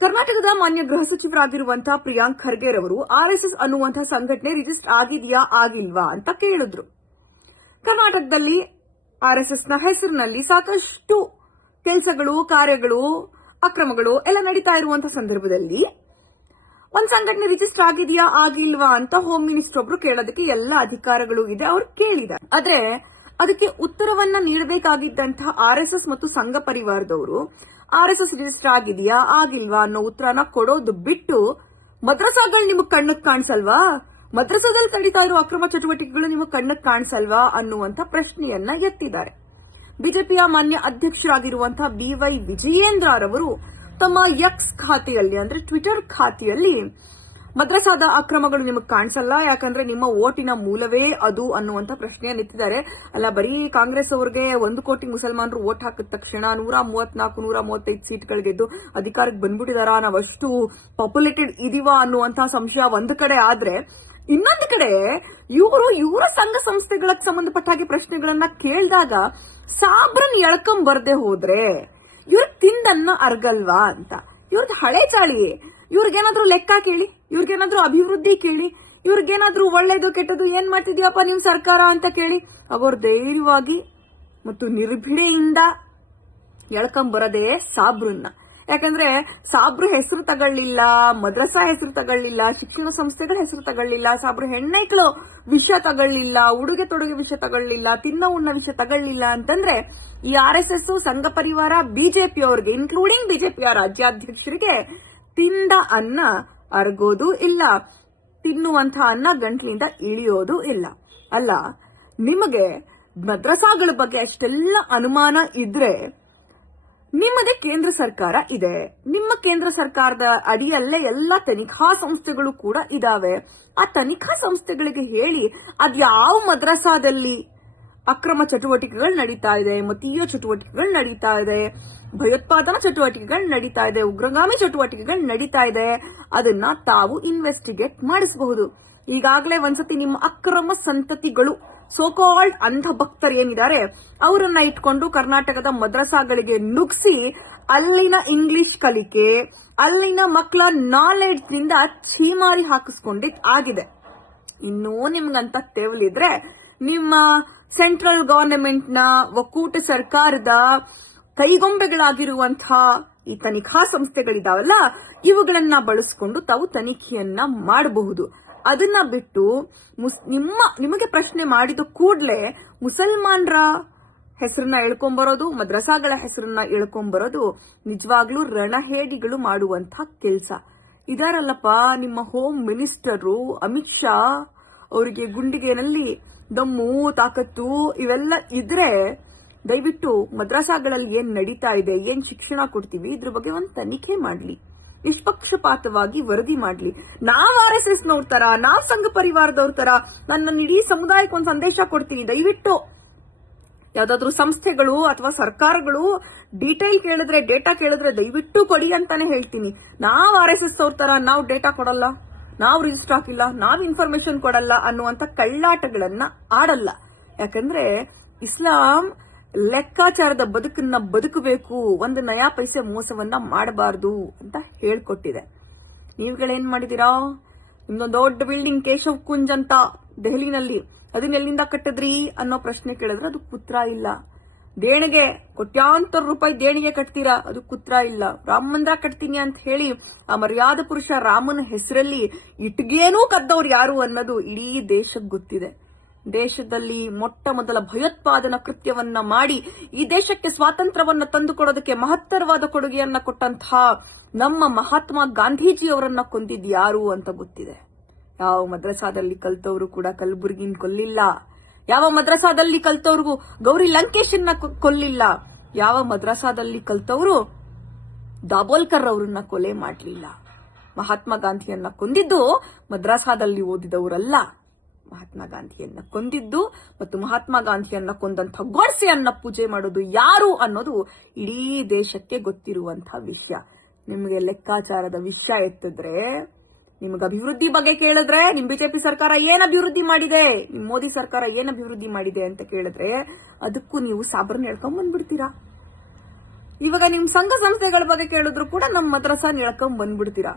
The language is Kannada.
ಕರ್ನಾಟಕದ ಮಾನ್ಯ ಗೃಹ ಸಚಿವರಾಗಿರುವಂತಹ ಪ್ರಿಯಾಂಕ್ ಖರ್ಗೆ ರವರು ಆರ್ಎಸ್ಎಸ್ ಅನ್ನುವಂತಹ ಸಂಘಟನೆ ರಿಜಿಸ್ಟರ್ ಆಗಿದೆಯಾ ಆಗಿಲ್ವಾ ಅಂತ ಕೇಳಿದ್ರು. ಕರ್ನಾಟಕದಲ್ಲಿ ಆರ್ಎಸ್ಎಸ್ನ ಹೆಸರಿನಲ್ಲಿ ಸಾಕಷ್ಟು ಕೆಲಸಗಳು, ಕಾರ್ಯಗಳು, ಅಕ್ರಮಗಳು ಎಲ್ಲ ನಡೀತಾ ಇರುವಂತಹ ಸಂದರ್ಭದಲ್ಲಿ ಒಂದ್ ಸಂಘಟನೆ ರಿಜಿಸ್ಟರ್ ಆಗಿದೆಯಾ ಆಗಿಲ್ವಾ ಅಂತ ಹೋಮ್ ಮಿನಿಸ್ಟರ್ ಒಬ್ರು ಕೇಳೋದಕ್ಕೆ ಎಲ್ಲ ಅಧಿಕಾರಗಳು ಇದೆ, ಅವ್ರು ಕೇಳಿದ್ದಾರೆ. ಆದ್ರೆ ಅದಕ್ಕೆ ಉತ್ತರವನ್ನ ನೀಡಬೇಕಾಗಿದ್ದಂತಹ ಆರ್ಎಸ್ಎಸ್ ಮತ್ತು ಸಂಘ ಪರಿವಾರದವರು ಆರ್ಎಸ್ಎಸ್ ರಿಜಿಸ್ಟರ್ ಆಗಿದೆಯಾ ಆಗಿಲ್ವಾ ಅನ್ನೋ ಉತ್ತರನ ಕೊಡೋದು ಬಿಟ್ಟು ಮದ್ರಸಾಗಳು ನಿಮಗ್ ಕಣ್ಣಕ್ ಕಾಣಿಸಲ್ವಾ, ಮದ್ರಸಾದಲ್ಲಿ ನಡೀತಾ ಇರೋ ಅಕ್ರಮ ಚಟುವಟಿಕೆಗಳು ನಿಮಗೆ ಕಣ್ಣಕ್ ಕಾಣಿಸಲ್ವಾ ಅನ್ನುವಂತ ಪ್ರಶ್ನೆಯನ್ನ ಎತ್ತಿದ್ದಾರೆ. ಬಿಜೆಪಿಯ ಮಾನ್ಯ ಅಧ್ಯಕ್ಷರಾಗಿರುವಂತಹ ಬಿವೈ ವಿಜಯೇಂದ್ರ ರವರು ತಮ್ಮ ಎಕ್ಸ್ ಖಾತೆಯಲ್ಲಿ ಅಂದ್ರೆ ಟ್ವಿಟರ್ ಖಾತೆಯಲ್ಲಿ ಮದ್ರಸಾದ ಅಕ್ರಮಗಳು ನಿಮಗೆ ಕಾಣಿಸಲ್ಲ, ಯಾಕಂದ್ರೆ ನಿಮ್ಮ ಓಟಿನ ಮೂಲವೇ ಅದು ಅನ್ನುವಂತ ಪ್ರಶ್ನೆಯನ್ನು ಎತ್ತಿದ್ದಾರೆ. ಅಲ್ಲ, ಬರೀ ಕಾಂಗ್ರೆಸ್ ಅವರಿಗೆ 1 ಕೋಟಿ ಮುಸಲ್ಮಾನರು ಓಟ್ ಹಾಕಿದ ತಕ್ಷಣ 134-135 ಸೀಟ್ಗಳು ಗೆದ್ದು ಅಧಿಕಾರಕ್ಕೆ ಬಂದ್ಬಿಟ್ಟಿದಾರ, ನಾವಷ್ಟು ಪಾಪ್ಯುಲೇಟೆಡ್ ಇದೀವಾ ಅನ್ನುವಂತಹ ಸಂಶಯ ಒಂದು ಕಡೆ ಆದ್ರೆ, ಇನ್ನೊಂದು ಕಡೆ ಇವರ ಸಂಘ ಸಂಸ್ಥೆಗಳಿಗೆ ಸಂಬಂಧಪಟ್ಟ ಹಾಗೆ ಪ್ರಶ್ನೆಗಳನ್ನ ಕೇಳಿದಾಗ ಸಾಬ್ರನ್ ಎಳ್ಕೊಂಡ್ ಬರ್ದೆ ಹೋದ್ರೆ ಇವ್ರ ತಿಂದನ್ನ ಅರ್ಗಲ್ವಾ ಅಂತ ಇವ್ರದ್ದು ಹಳೆ ಚಾಳಿ. ಇವ್ರಿಗೇನಾದ್ರೂ ಲೆಕ್ಕ ಕೇಳಿ, ಇವ್ರಿಗೇನಾದ್ರೂ ಅಭಿವೃದ್ಧಿ ಕೇಳಿ, ಇವ್ರಿಗೇನಾದ್ರೂ ಒಳ್ಳೇದು ಕೆಟ್ಟದ್ದು ಏನ್ ಮಾಡ್ತಿದ್ಯಪ್ಪ ನಿಮ್ ಸರ್ಕಾರ ಅಂತ ಕೇಳಿ ಅವರು ಧೈರ್ಯವಾಗಿ ಮತ್ತು ನಿರ್ಭಿಡೆಯಿಂದ ಎಳ್ಕೊಂಬರದೆ ಸಾಬ್ರನ್ನ. ಯಾಕಂದ್ರೆ ಸಾಬ್ರು ಹೆಸರು ತಗೊಳ್ಳಿಲ್ಲ, ಮದ್ರಸಾ ಹೆಸರು ತಗೊಳ್ಳಿಲ್ಲ, ಶಿಕ್ಷಣ ಸಂಸ್ಥೆಗಳ ಹೆಸರು ತಗೊಳ್ಳಿಲ್ಲ, ಸಾಬ್ರು ಹೆಣ್ಣೈಕ್ಳು ವಿಷಯ ತಗೊಳ್ಳಿಲ್ಲ, ಉಡುಗೆ ತೊಡುಗೆ ವಿಷಯ ತಗೊಳ್ಳಿಲ್ಲ, ತಿನ್ನ ಉಣ್ಣ ವಿಷಯ ತಗೊಳ್ಳಿಲ್ಲ ಅಂತಂದ್ರೆ ಈ ಆರ್ಎಸ್ಎಸ್ ಸಂಘ ಪರಿವಾರ ಬಿಜೆಪಿ ಅವರಿಗೆ, ಇನ್ಕ್ಲೂಡಿಂಗ್ ಬಿಜೆಪಿಯ ರಾಜ್ಯಾಧ್ಯಕ್ಷರಿಗೆ ತಿಂದ ಅನ್ನ ಅರ್ಗೋದು ಇಲ್ಲ, ತಿನ್ನುವಂತಹ ಅನ್ನ ಗಂಟ್ಲಿಂದ ಇಳಿಯೋದು ಇಲ್ಲ. ಅಲ್ಲ, ನಿಮಗೆ ಮದ್ರಸಾಗಳ ಬಗ್ಗೆ ಅಷ್ಟೆಲ್ಲ ಅನುಮಾನ ಇದ್ರೆ ನಿಮ್ಮದೇ ಕೇಂದ್ರ ಸರ್ಕಾರ ಇದೆ, ನಿಮ್ಮ ಕೇಂದ್ರ ಸರ್ಕಾರದ ಅಡಿಯಲ್ಲೇ ಎಲ್ಲ ತನಿಖಾ ಸಂಸ್ಥೆಗಳು ಕೂಡ ಇದಾವೆ. ಆ ತನಿಖಾ ಸಂಸ್ಥೆಗಳಿಗೆ ಹೇಳಿ ಅದ್ಯಾವ ಮದ್ರಸಾದಲ್ಲಿ ಅಕ್ರಮ ಚಟುವಟಿಕೆಗಳು ನಡೀತಾ ಇದೆ, ಮತೀಯ ಚಟುವಟಿಕೆಗಳು ನಡೀತಾ ಇದೆ, ಭಯೋತ್ಪಾದನಾ ಚಟುವಟಿಕೆಗಳು ನಡೀತಾ ಇದೆ, ಉಗ್ರಗಾಮಿ ಚಟುವಟಿಕೆಗಳು ನಡೀತಾ ಇದೆ, ಅದನ್ನ ತಾವು ಇನ್ವೆಸ್ಟಿಗೇಟ್ ಮಾಡಿಸಬಹುದು. ಈಗಾಗಲೇ ಒಂದ್ಸತಿ ನಿಮ್ಮ ಅಕ್ರಮ ಸಂತತಿಗಳು ಸೋಕಾಲ್ಡ್ ಅಂಧ ಭಕ್ತರು ಏನಿದ್ದಾರೆ ಅವರನ್ನ ಇಟ್ಕೊಂಡು ಕರ್ನಾಟಕದ ಮದ್ರಸಾಗಳಿಗೆ ನುಗ್ಸಿ ಅಲ್ಲಿನ ಇಂಗ್ಲಿಷ್ ಕಲಿಕೆ, ಅಲ್ಲಿನ ಮಕ್ಕಳ ನಾಲೆಡ್ಜ್ ನಿಂದ ಛೀಮಾರಿ ಹಾಕಿಸ್ಕೊಂಡಿದ್ ಆಗಿದೆ. ಇನ್ನೂ ನಿಮ್ಗಂತ ತೆವಲಿದ್ರೆ ನಿಮ್ಮ ಸೆಂಟ್ರಲ್ ಗವರ್ನಮೆಂಟ್ ನ ಒಕ್ಕೂಟ ಸರ್ಕಾರದ ಕೈಗೊಂಬೆಗಳಾಗಿರುವಂತಹ ಈ ತನಿಖಾ ಸಂಸ್ಥೆಗಳಿದಾವಲ್ಲ, ಇವುಗಳನ್ನ ಬಳಸಿಕೊಂಡು ತಾವು ತನಿಖೆಯನ್ನ ಮಾಡಬಹುದು. ಅದನ್ನ ಬಿಟ್ಟು ನಿಮಗೆ ಪ್ರಶ್ನೆ ಮಾಡಿದ ಕೂಡಲೇ ಮುಸಲ್ಮಾನರ ಹೆಸರನ್ನ ಎಳ್ಕೊಂಬರೋದು, ಮದ್ರಸಾಗಳ ಹೆಸರನ್ನ ಎಳ್ಕೊಂಬರೋದು ನಿಜವಾಗ್ಲೂ ರಣಹೇಡಿಗಳು ಮಾಡುವಂತಹ ಕೆಲಸ. ಇದಾರಲ್ಲಪ್ಪ ನಿಮ್ಮ ಹೋಮ್ ಮಿನಿಸ್ಟರು ಅಮಿತ್ ಶಾ, ಅವರಿಗೆ ಗುಂಡಿಗೆನಲ್ಲಿ ದಮ್ಮು ತಾಕತ್ತು ಇವೆಲ್ಲ ಇದ್ರೆ ದಯವಿಟ್ಟು ಮದ್ರಸಾಗಳಲ್ಲಿ ಏನ್ ನಡೀತಾ ಇದೆ, ಏನ್ ಶಿಕ್ಷಣ ಕೊಡ್ತೀವಿ ಇದ್ರ ಬಗ್ಗೆ ಒಂದು ತನಿಖೆ ಮಾಡ್ಲಿ, ನಿಷ್ಪಕ್ಷಪಾತವಾಗಿ ವರದಿ ಮಾಡ್ಲಿ. ನಾವ್ ಆರ್ಎಸ್ಎಸ್ ನವ್ರ ತರ, ನಾವ್ ಸಂಘ ಪರಿವಾರದವ್ರ ತರ ನನ್ನ ಇಡೀ ಸಮುದಾಯಕ್ಕೆ ಒಂದು ಸಂದೇಶ ಕೊಡ್ತೀನಿ. ದಯವಿಟ್ಟು ಯಾವ್ದಾದ್ರು ಸಂಸ್ಥೆಗಳು ಅಥವಾ ಸರ್ಕಾರಗಳು ಡೀಟೇಲ್ ಕೇಳಿದ್ರೆ, ಡೇಟಾ ಕೇಳಿದ್ರೆ ದಯವಿಟ್ಟು ಕೊಡಿ ಅಂತಾನೆ ಹೇಳ್ತೀನಿ. ನಾವ್ ಆರ್ಎಸ್ಎಸ್ ಅವ್ರ ತರ ನಾವು ಡೇಟಾ ಕೊಡಲ್ಲ, ನಾವು ರಿಜಿಸ್ಟರ್ ಹಾಕಿಲ್ಲ, ನಾವ್ ಇನ್ಫಾರ್ಮೇಶನ್ ಕೊಡಲ್ಲ ಅನ್ನುವಂತ ಕಳ್ಳಾಟಗಳನ್ನ ಆಡಲ್ಲ. ಯಾಕಂದ್ರೆ ಇಸ್ಲಾಂ ಲೆಕ್ಕಾಚಾರದ ಬದುಕನ್ನ ಬದುಕಬೇಕು, ಒಂದು ನಯಾ ಪೈಸೆ ಮೋಸವನ್ನ ಮಾಡಬಾರದು ಅಂತ ಹೇಳ್ಕೊಟ್ಟಿದೆ. ನೀವುಗಳೇನ್ ಮಾಡಿದೀರಾ? ನಿಮ್ದೊಂದು ದೊಡ್ಡ ಬಿಲ್ಡಿಂಗ್ ಕೇಶವ್ ಕುಂಜ್ ಅಂತ ದೆಹಲಿನಲ್ಲಿ, ಅದನ್ನ ಎಲ್ಲಿಂದ ಕಟ್ಟಿದ್ರಿ ಅನ್ನೋ ಪ್ರಶ್ನೆ ಕೇಳಿದ್ರೆ ಅದು ಉತ್ತರ ಇಲ್ಲ. ದೇಣಿಗೆ ಕೋಟ್ಯಾಂತರ ರೂಪಾಯಿ ದೇಣಿಗೆ ಕಟ್ತೀರಾ, ಅದು ಉತ್ತರ ಇಲ್ಲ. ರಾಮ ಮಂದಿರ ಕಟ್ತೀನಿ ಅಂತ ಹೇಳಿ ಆ ಮರ್ಯಾದ ಪುರುಷ ರಾಮನ ಹೆಸರಲ್ಲಿ ಇಟ್ಗೇನೂ ಕದ್ದವ್ರು ಯಾರು ಅನ್ನೋದು ಇಡೀ ದೇಶಕ್ಕೆ ಗೊತ್ತಿದೆ. ದೇಶದಲ್ಲಿ ಮೊಟ್ಟ ಮೊದಲ ಭಯೋತ್ಪಾದನಾ ಕೃತ್ಯವನ್ನ ಮಾಡಿ ಈ ದೇಶಕ್ಕೆ ಸ್ವಾತಂತ್ರ್ಯವನ್ನ ತಂದುಕೊಡೋದಕ್ಕೆ ಮಹತ್ತರವಾದ ಕೊಡುಗೆಯನ್ನ ಕೊಟ್ಟಂತಹ ನಮ್ಮ ಮಹಾತ್ಮ ಗಾಂಧೀಜಿಯವರನ್ನ ಕೊಂದಿದ್ ಯಾರು ಅಂತ ಗೊತ್ತಿದೆ. ಯಾವ ಮದ್ರಸಾದಲ್ಲಿ ಕಲ್ತವ್ರು ಕೂಡ ಕಲಬುರ್ಗಿನ್ ಕೊಲ್ಲಿಲ್ಲ, ಯಾವ ಮದ್ರಸಾದಲ್ಲಿ ಕಲ್ತವ್ರಿಗೂ ಗೌರಿ ಲಂಕೇಶನ್ನ ಕೊಲ್ಲಿಲ್ಲ, ಯಾವ ಮದ್ರಸಾದಲ್ಲಿ ಕಲ್ತವ್ರು ದಾಬೋಲ್ಕರ್ ಅವರನ್ನ ಕೊಲೆ ಮಾಡಲಿಲ್ಲ. ಮಹಾತ್ಮ ಗಾಂಧಿಯನ್ನ ಕೊಂದಿದ್ದು ಮದ್ರಸಾದಲ್ಲಿ ಓದಿದವರಲ್ಲ, ಮಹಾತ್ಮ ಗಾಂಧಿಯನ್ನ ಕೊಂದಿದ್ದು ಮತ್ತು ಮಹಾತ್ಮ ಗಾಂಧಿಯನ್ನ ಕೊಂದಂತ ಗೋಡ್ಸೆಯನ್ನ ಪೂಜೆ ಮಾಡೋದು ಯಾರು ಅನ್ನೋದು ಇಡೀ ದೇಶಕ್ಕೆ ಗೊತ್ತಿರುವಂತಹ ವಿಷಯ. ನಿಮಗೆ ಲೆಕ್ಕಾಚಾರದ ವಿಷಯ ಎತ್ತಿದ್ರೆ, ನಿಮ್ಗೆ ಅಭಿವೃದ್ಧಿ ಬಗ್ಗೆ ಕೇಳಿದ್ರೆ, ನಿಮ್ ಬಿಜೆಪಿ ಸರ್ಕಾರ ಏನ್ ಅಭಿವೃದ್ಧಿ ಮಾಡಿದೆ, ನಿಮ್ ಮೋದಿ ಸರ್ಕಾರ ಏನ್ ಅಭಿವೃದ್ಧಿ ಮಾಡಿದೆ ಅಂತ ಕೇಳಿದ್ರೆ ಅದಕ್ಕೂ ನೀವು ಸಾಬ್ರನ್ನ ಹೇಳ್ಕೊಂಡ್ ಬಂದ್ಬಿಡ್ತೀರಾ. ಇವಾಗ ನಿಮ್ ಸಂಘ ಸಂಸ್ಥೆಗಳ ಬಗ್ಗೆ ಕೇಳಿದ್ರು ಕೂಡ ನಮ್ಮ ಹತ್ರ ಸಹ ಹೇಳ್ಕೊಂಡ್ ಬಂದ್ಬಿಡ್ತೀರಾ.